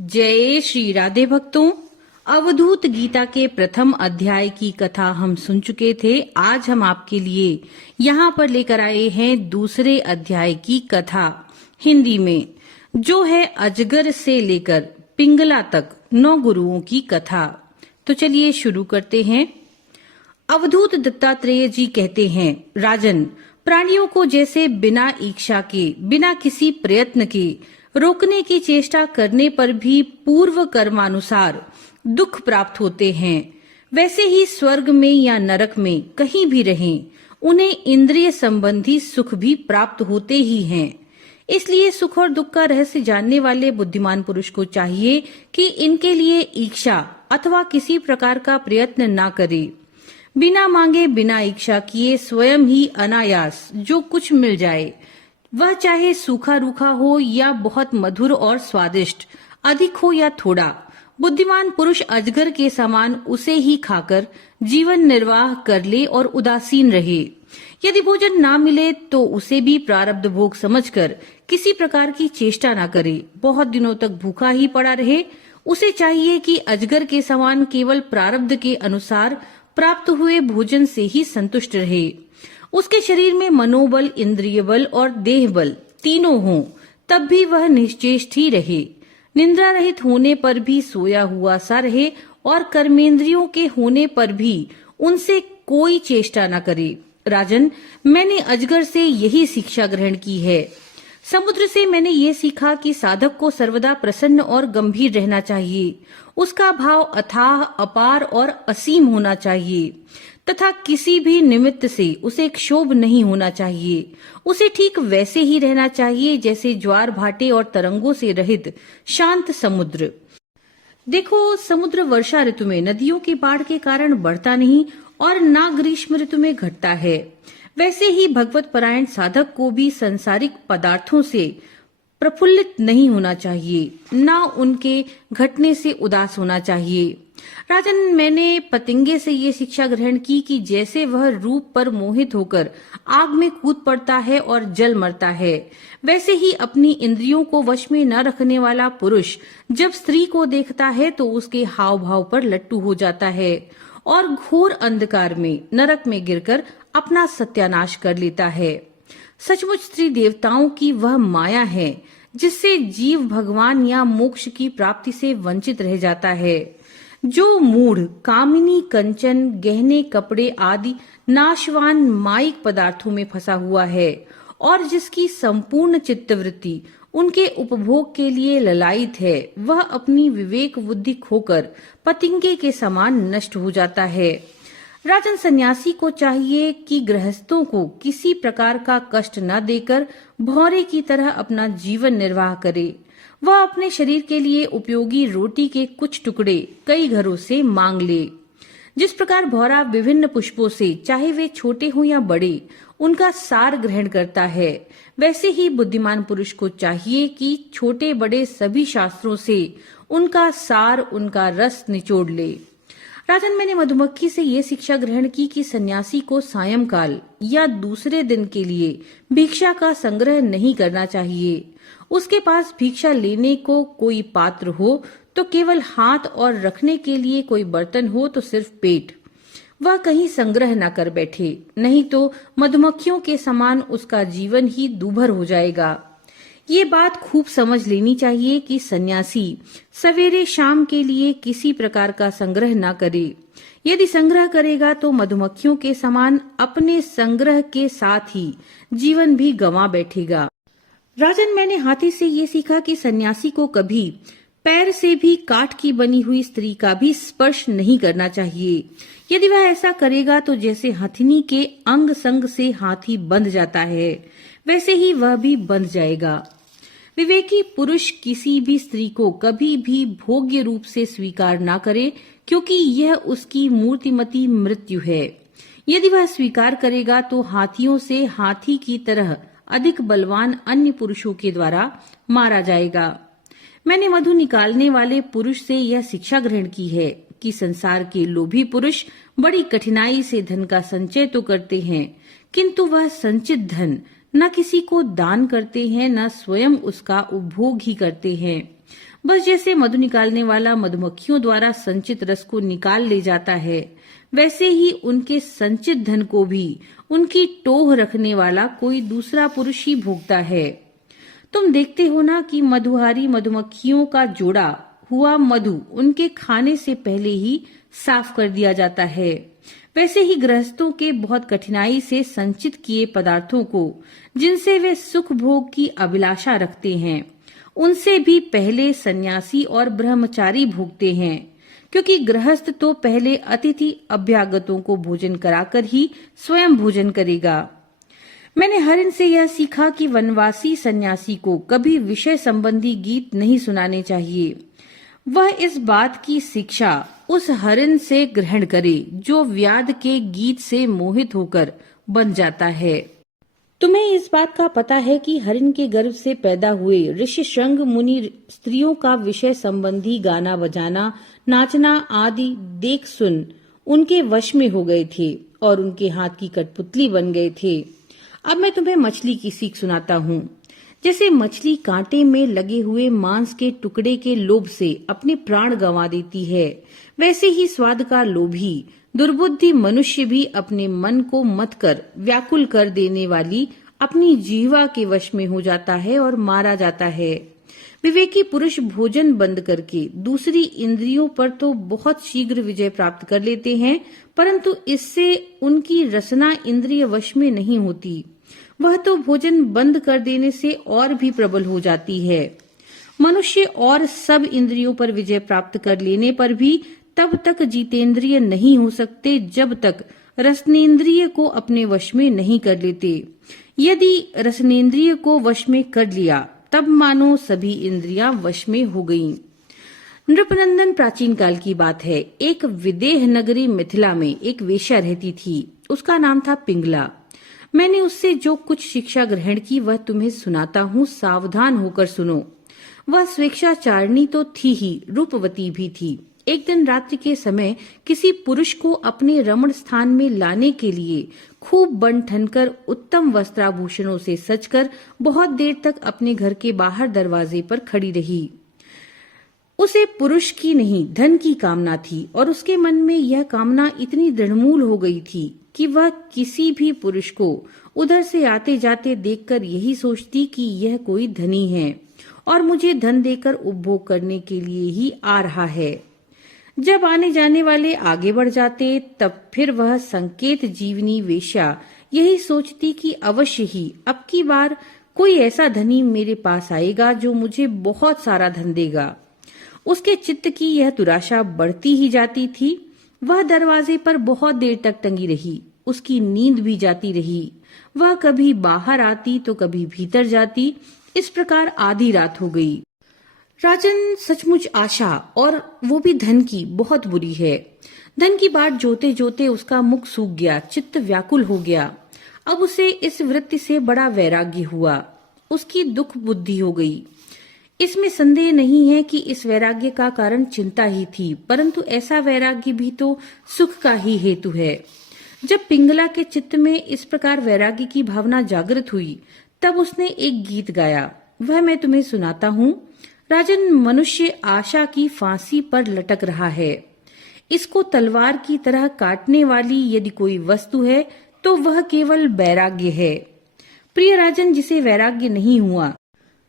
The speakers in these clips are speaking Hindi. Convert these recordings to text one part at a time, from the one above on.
जय श्री राधे भक्तों। अवधूत गीता के प्रथम अध्याय की कथा हम सुन चुके थे। आज हम आपके लिए यहाँ पर लेकर आए हैं दूसरे अध्याय की कथा हिंदी में, जो है अजगर से लेकर पिंगला तक 9 गुरुओं की कथा। तो चलिए शुरू करते हैं। अवधूत दत्तात्रेय जी कहते हैं, राजन, प्राणियों को जैसे बिना इच्छा के, बिना किसी प्रयत्न के रोकने की चेष्टा करने पर भी पूर्व कर्मानुसार दुख प्राप्त होते हैं, वैसे ही स्वर्ग में या नरक में कहीं भी रहें, उन्हें इंद्रिय संबंधी सुख भी प्राप्त होते ही हैं। इसलिए सुख और दुख का रहस्य जानने वाले बुद्धिमान पुरुष को चाहिए कि इनके लिए इच्छा अथवा किसी प्रकार का प्रयत्न ना करे। बिना मांगे, बिना इच्छा किए स्वयं ही अनायास जो कुछ मिल जाए, वह चाहे सूखा रूखा हो या बहुत मधुर और स्वादिष्ट, अधिक हो या थोड़ा, बुद्धिमान पुरुष अजगर के समान उसे ही खाकर जीवन निर्वाह कर ले और उदासीन रहे। यदि भोजन ना मिले तो उसे भी प्रारब्ध भोग समझकर किसी प्रकार की चेष्टा ना करे, बहुत दिनों तक भूखा ही पड़ा रहे। उसे चाहिए कि अजगर के समान केवल प्रारब्ध के अनुसार प्राप्त हुए भोजन से ही संतुष्ट रहे। उसके शरीर में मनोबल, इंद्रिय बल और देह बल तीनों हों, तब भी वह निश्चेष्ट ही रहे। निंद्रा रहित होने पर भी सोया हुआ सा रहे और कर्मेंद्रियों के होने पर भी उनसे कोई चेष्टा न करे। राजन, मैंने अजगर से यही शिक्षा ग्रहण की है। समुद्र से मैंने ये सीखा कि साधक को सर्वदा प्रसन्न और गंभीर रहना चाहिए। उसका भाव अथाह, अपार और असीम होना चाहिए तथा किसी भी निमित्त से उसे क्षोभ नहीं होना चाहिए। उसे ठीक वैसे ही रहना चाहिए जैसे ज्वार भाटे और तरंगों से रहित शांत समुद्र। देखो, समुद्र वर्षा ऋतु में नदियों की बाढ़ के कारण बढ़ता नहीं और ना ग्रीष्म ऋतु में घटता है। वैसे ही भगवत परायण साधक को भी संसारिक पदार्थों से प्रफुल्लित नहीं होना चाहिए, ना उनके घटने से उदास होना चाहिए। राजन, मैंने पतंगे से ये शिक्षा ग्रहण की कि जैसे वह रूप पर मोहित होकर आग में कूद पड़ता है और जल मरता है, वैसे ही अपनी इंद्रियों को वश में न रखने वाला पुरुष जब स्त्री को देखता है तो उसके हाव भाव पर लट्टू हो जाता है और घोर अंधकार में, नरक में गिरकर अपना सत्यानाश कर लेता है। सचमुच स्त्री देवताओं की वह माया है जिससे जीव भगवान या मोक्ष की प्राप्ति से वंचित रह जाता है। जो मूढ़ कामिनी, कंचन, गहने, कपड़े आदि नाशवान माइक पदार्थों में फंसा हुआ है और जिसकी संपूर्ण चित्तवृत्ति उनके उपभोग के लिए ललायित है, वह अपनी विवेक बुद्धि खोकर पतंगे के समान नष्ट हो जाता है। राजन, सन्यासी को चाहिए कि गृहस्थों को किसी प्रकार का कष्ट न देकर भौरे की तरह अपना जीवन निर्वाह करे। वह अपने शरीर के लिए उपयोगी रोटी के कुछ टुकड़े कई घरों से मांग ले। जिस प्रकार भौरा विभिन्न पुष्पों से, चाहे वे छोटे हों या बड़े, उनका सार ग्रहण करता है, वैसे ही बुद्धिमान पुरुष को चाहिए कि छोटे बड़े सभी शास्त्रों से उनका सार, उनका रस निचोड़ ले। राजन, मैंने मधुमक्खी से ये शिक्षा ग्रहण की कि सन्यासी को सायंकाल या दूसरे दिन के लिए भिक्षा का संग्रह नहीं करना चाहिए। उसके पास भिक्षा लेने को कोई पात्र हो तो केवल हाथ और रखने के लिए कोई बर्तन हो तो सिर्फ पेट। वह कहीं संग्रह न कर बैठे, नहीं तो मधुमक्खियों के समान उसका जीवन ही दूभर हो जाएगा। ये बात खूब समझ लेनी चाहिए कि सन्यासी सवेरे शाम के लिए किसी प्रकार का संग्रह न करे। यदि संग्रह करेगा तो मधुमक्खियों के समान अपने संग्रह के साथ ही जीवन भी गंवा बैठेगा। राजन, मैंने हाथी से ये सीखा कि सन्यासी को कभी पैर से भी काठ की बनी हुई स्त्री का भी स्पर्श नहीं करना चाहिए। यदि वह ऐसा करेगा तो जैसे हथिनी के अंग संग से हाथी बंध जाता है, वैसे ही वह भी बंध जाएगा। विवेकी पुरुष किसी भी स्त्री को कभी भी भोग्य रूप से स्वीकार न करे, क्योंकि यह उसकी मूर्तिमती मृत्यु है। यदि वह स्वीकार करेगा तो हाथियों से हाथी की तरह अधिक बलवान अन्य पुरुषों के द्वारा मारा जाएगा। मैंने मधु निकालने वाले पुरुष से यह शिक्षा ग्रहण की है कि संसार के लोभी पुरुष बड़ी कठिनाई से धन का संचय तो करते हैं, किंतु वह संचित धन न किसी को दान करते हैं, न स्वयं उसका उपभोग ही करते हैं। बस जैसे मधु निकालने वाला मधुमक्खियों द्वारा संचित रस को निकाल ले जाता है, वैसे ही उनके संचित धन को भी उनकी टोह रखने वाला कोई दूसरा पुरुष ही भोगता है। तुम देखते हो ना कि मधुहारी मधुमक्खियों का जोड़ा हुआ मधु उनके खाने से पहले ही साफ कर दिया जाता है। वैसे ही गृहस्थों के बहुत कठिनाई से संचित किए पदार्थों को, जिनसे वे सुख भोग की अभिलाषा रखते हैं, उनसे भी पहले सन्यासी और ब्रह्मचारी भोगते हैं, क्योंकि गृहस्थ तो पहले अतिथि अभ्यागतों को भोजन कराकर ही स्वयं भोजन करेगा। मैंने हरिन से यह सीखा कि वनवासी सन्यासी को कभी विषय संबंधी गीत नहीं सुनाने चाहिए। वह इस बात की शिक्षा उस हरिन से ग्रहण करे जो व्याध के गीत से मोहित होकर बन जाता है। तुम्हें इस बात का पता है कि हरिन के गर्भ से पैदा हुए ऋषि शृंग मुनि स्त्रियों का विषय संबंधी गाना बजाना, नाचना आदि देख सुन उनके वश में हो गए थे और उनके हाथ की कठपुतली बन गए थे। अब मैं तुम्हें मछली की सीख सुनाता हूँ। जैसे मछली कांटे में लगे हुए मांस के टुकड़े के लोभ से अपने प्राण गंवा देती है, वैसे ही स्वाद का लोभी दुर्बुद्धि मनुष्य भी अपने मन को मत कर व्याकुल कर देने वाली अपनी जीवा के वश में हो जाता है और मारा जाता है। विवेकी पुरुष भोजन बंद करके दूसरी इंद्रियों पर तो बहुत शीघ्र विजय प्राप्त कर लेते हैं, परंतु इससे उनकी रसना इंद्रिय वश में नहीं होती। वह तो भोजन बंद कर देने से और भी प्रबल हो जाती है। मनुष्य और सब इंद्रियों पर विजय प्राप्त कर लेने पर भी तब तक जितेंद्रिय नहीं हो सकते जब तक रसनेन्द्रिय को अपने वश में नहीं कर लेते। यदि रसनेन्द्रिय को वश में कर लिया तब मानो सभी इंद्रियां वश में हो गईं। नृपनंदन प्राचीन काल की बात है। एक विदेह नगरी मिथिला में एक वेश्या रहती थी। उसका नाम था पिंगला। मैंने उससे जो कुछ शिक्षा ग्रहण की वह तुम्हें सुनाता हूँ, सावधान होकर सुनो। वह स्वेच्छाचारिणी तो थी ही, रूपवती भी थी। एक दिन रात्रि के समय किसी पुरुष को अपने रमण स्थान में लाने के लिए खूब बन ठनकर उत्तम वस्त्राभूषणों से सजकर बहुत देर तक अपने घर के बाहर दरवाजे पर खड़ी रही। उसे पुरुष की नहीं धन की कामना थी और उसके मन में यह कामना इतनी दृढ़मूल हो गई थी कि वह किसी भी पुरुष को उधर से आते जाते देखकर यही सोचती कि यह कोई धनी है और मुझे धन देकर उपभोग करने के लिए ही आ रहा है। जब आने जाने वाले आगे बढ़ जाते तब फिर वह संकेत जीवनी वेश्या यही सोचती कि अवश्य ही अब की बार कोई ऐसा धनी मेरे पास आएगा जो मुझे बहुत सारा धन देगा। उसके चित्त की यह दुराशा बढ़ती ही जाती थी। वह दरवाजे पर बहुत देर तक टंगी रही। उसकी नींद भी जाती रही। वह कभी बाहर आती तो कभी भीतर जाती। इस प्रकार आधी रात हो गई। राजन, सचमुच आशा और वो भी धन की बहुत बुरी है। धन की बाट जोते जोते उसका मुख सूख गया, चित्त व्याकुल हो गया। अब उसे इस वृत्ति से बड़ा वैराग्य हुआ। उसकी दुख बुद्धि हो गई। इसमें संदेह नहीं है कि इस वैराग्य का कारण चिंता ही थी, परंतु ऐसा वैराग्य भी तो सुख का ही हेतु है। जब पिंगला के चित्त में इस प्रकार वैराग्य की भावना जागृत हुई तब उसने एक गीत गाया। वह मैं तुम्हें सुनाता हूँ। राजन, मनुष्य आशा की फांसी पर लटक रहा है। इसको तलवार की तरह काटने वाली यदि कोई वस्तु है तो वह केवल वैराग्य है। प्रिय राजन, जिसे वैराग्य नहीं हुआ,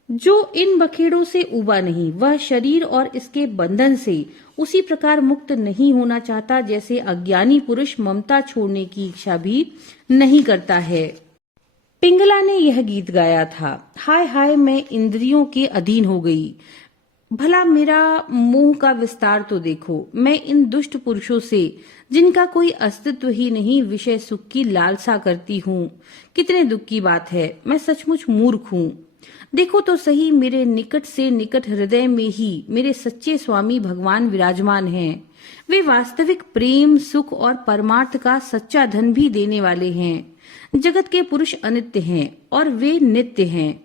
जो इन बखेड़ों से उबा नहीं, वह शरीर और इसके बंधन से उसी प्रकार मुक्त नहीं होना चाहता जैसे अज्ञानी पुरुष ममता छोड़ने की इच्छा भी नहीं करता है। पिंगला ने यह गीत गाया था। हाय हाय, मैं इंद्रियों के अधीन हो गई। भला मेरा मोह का विस्तार तो देखो। मैं इन दुष्ट पुरुषों से, जिनका कोई अस्तित्व ही नहीं, विषय सुख की लालसा करती हूँ। कितने दुख की बात है। मैं सचमुच मूर्ख हूँ। देखो तो सही, मेरे निकट से निकट हृदय में ही मेरे सच्चे स्वामी भगवान विराजमान हैं। वे वास्तविक प्रेम, सुख और परमार्थ का सच्चा धन भी देने वाले हैं। जगत के पुरुष अनित्य हैं और वे नित्य हैं।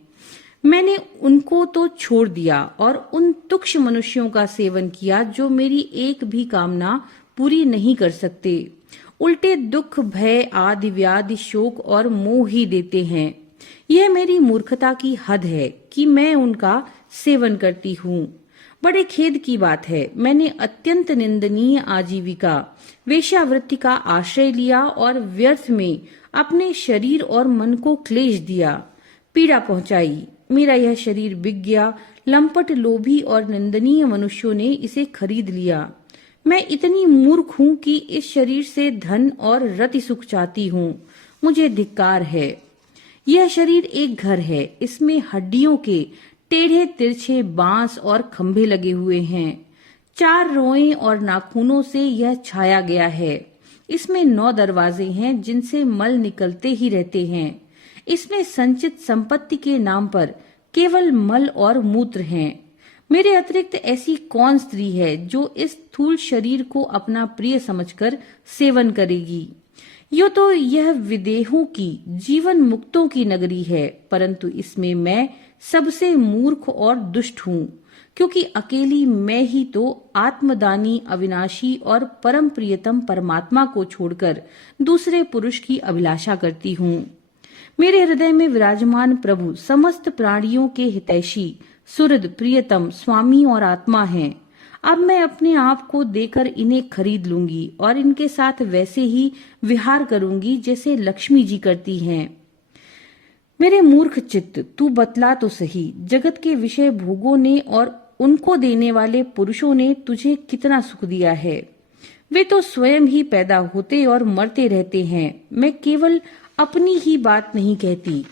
मैंने उनको तो छोड़ दिया और उन तुक्ष मनुष्यों का सेवन किया जो मेरी एक भी कामना पूरी नहीं कर सकते। उल्टे दुख, भय आदि व्याधि, शोक और मोह ही देते हैं। यह मेरी मूर्खता की हद है कि मैं उनका सेवन करती हूँ। बड़े खेद की बात है, मैंने अत्यंत निंदनीय आजीविका वेश्यावृत्ति का आश्रय लिया और व्यर्थ में अपने शरीर और मन को क्लेश दिया, पीड़ा पहुंचाई। मेरा यह शरीर बिक गया। लंपट, लोभी और निंदनीय मनुष्यों ने इसे खरीद लिया। मैं इतनी मूर्ख हूँ कि इस शरीर से धन और रति सुख चाहती हूँ। मुझे धिक्कार है। यह शरीर एक घर है, इसमें हड्डियों के टेढ़े तिरछे बांस और खंभे लगे हुए हैं। 4 रोएं और नाखूनों से यह छाया गया है। इसमें 9 दरवाजे हैं जिनसे मल निकलते ही रहते हैं। इसमें संचित संपत्ति के नाम पर केवल मल और मूत्र हैं। मेरे अतिरिक्त ऐसी कौन स्त्री है जो इस स्थूल शरीर को अपना प्रिय समझकर सेवन करेगी। यो तो यह विदेहों की, जीवन मुक्तों की नगरी है, परंतु इसमें मैं सबसे मूर्ख और दुष्ट हूँ, क्योंकि अकेली मैं ही तो आत्मदानी, अविनाशी और परम प्रियतम परमात्मा को छोड़कर दूसरे पुरुष की अभिलाषा करती हूँ। मेरे हृदय में विराजमान प्रभु समस्त प्राणियों के हितैषी, सुहृद, प्रियतम, स्वामी और आत्मा हैं। अब मैं अपने आप को देकर इन्हें खरीद लूंगी और इनके साथ वैसे ही विहार करूंगी जैसे लक्ष्मी जी करती हैं। मेरे मूर्ख चित्त, तू बतला तो सही, जगत के विषय भोगों ने और उनको देने वाले पुरुषों ने तुझे कितना सुख दिया है। वे तो स्वयं ही पैदा होते और मरते रहते हैं। मैं केवल अपनी ही बात नहीं कहती,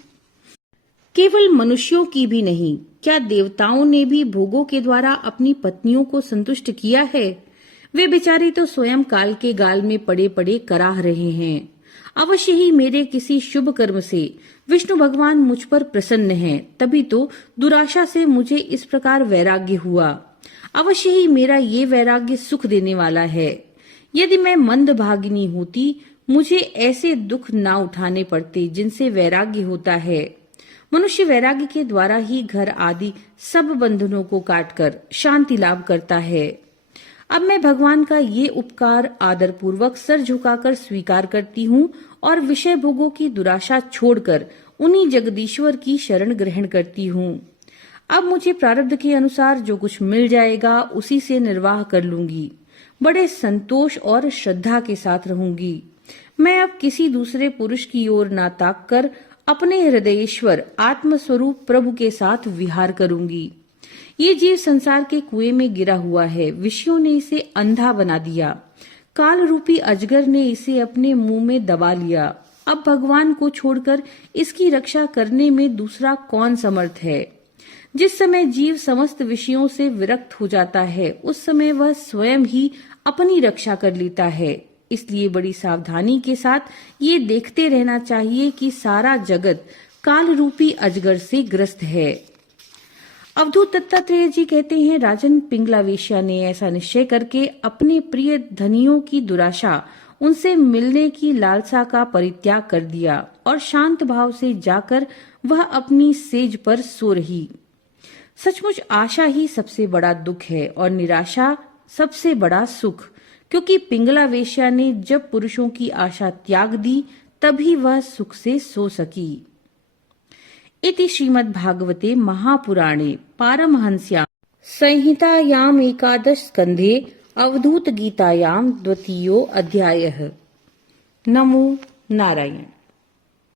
केवल मनुष्यों की भी नहीं, क्या देवताओं ने भी भोगों के द्वारा अपनी पत्नियों को संतुष्ट किया है? वे बेचारे तो स्वयं काल के गाल में पड़े पड़े कराह रहे हैं। अवश्य ही मेरे किसी शुभ कर्म से विष्णु भगवान मुझ पर प्रसन्न हैं, तभी तो दुराशा से मुझे इस प्रकार वैराग्य हुआ। अवश्य ही मेरा ये वैराग्य सुख देने वाला है। यदि मैं मंदभागिनी होती, मुझे ऐसे दुख ना उठाने पड़ते जिनसे वैराग्य होता है। मनुष्य वैराग्य के द्वारा ही घर आदि सब बंधनों को काटकर शांति लाभ करता है। अब मैं भगवान का ये उपकार आदर पूर्वक सर झुकाकर स्वीकार करती हूँ और विषय भोगों की दुराशा छोड़कर उन्हीं जगदीश्वर की शरण ग्रहण करती हूँ। अब मुझे प्रारब्ध के अनुसार जो कुछ मिल जाएगा उसी से निर्वाह कर लूंगी। बड़े संतोष और श्रद्धा के साथ रहूंगी। मैं अब किसी दूसरे पुरुष की ओर ना ताक कर अपने हृदयेश्वर आत्मस्वरूप प्रभु के साथ विहार करूंगी। ये जीव संसार के कुएं में गिरा हुआ है। विषयों ने इसे अंधा बना दिया। काल रूपी अजगर ने इसे अपने मुंह में दबा लिया। अब भगवान को छोड़कर इसकी रक्षा करने में दूसरा कौन समर्थ है? जिस समय जीव समस्त विषयों से विरक्त हो जाता है, उस समय वह स्वयं ही अपनी रक्षा कर लेता है। इसलिए बड़ी सावधानी के साथ ये देखते रहना चाहिए कि सारा जगत काल रूपी अजगर से ग्रस्त है। अवधूत दत्तात्रेय जी कहते हैं, राजन पिंगला वेश्या ने ऐसा निश्चय करके अपने प्रिय धनियों की दुराशा, उनसे मिलने की लालसा का परित्याग कर दिया और शांत भाव से जाकर वह अपनी सेज पर सो रही। सचमुच आशा ही सबसे बड़ा दुख है और निराशा सबसे बड़ा सुख, क्योंकि पिंगला वेश्या ने जब पुरुषों की आशा त्याग दी तभी वह सुख से सो सकी। इति श्रीमद्भागवते महापुराणे पारमहंस्यां संहितायाम एकादश स्कंधे अवधूत गीतायाम द्वितीयो अध्यायः। नमो नारायण।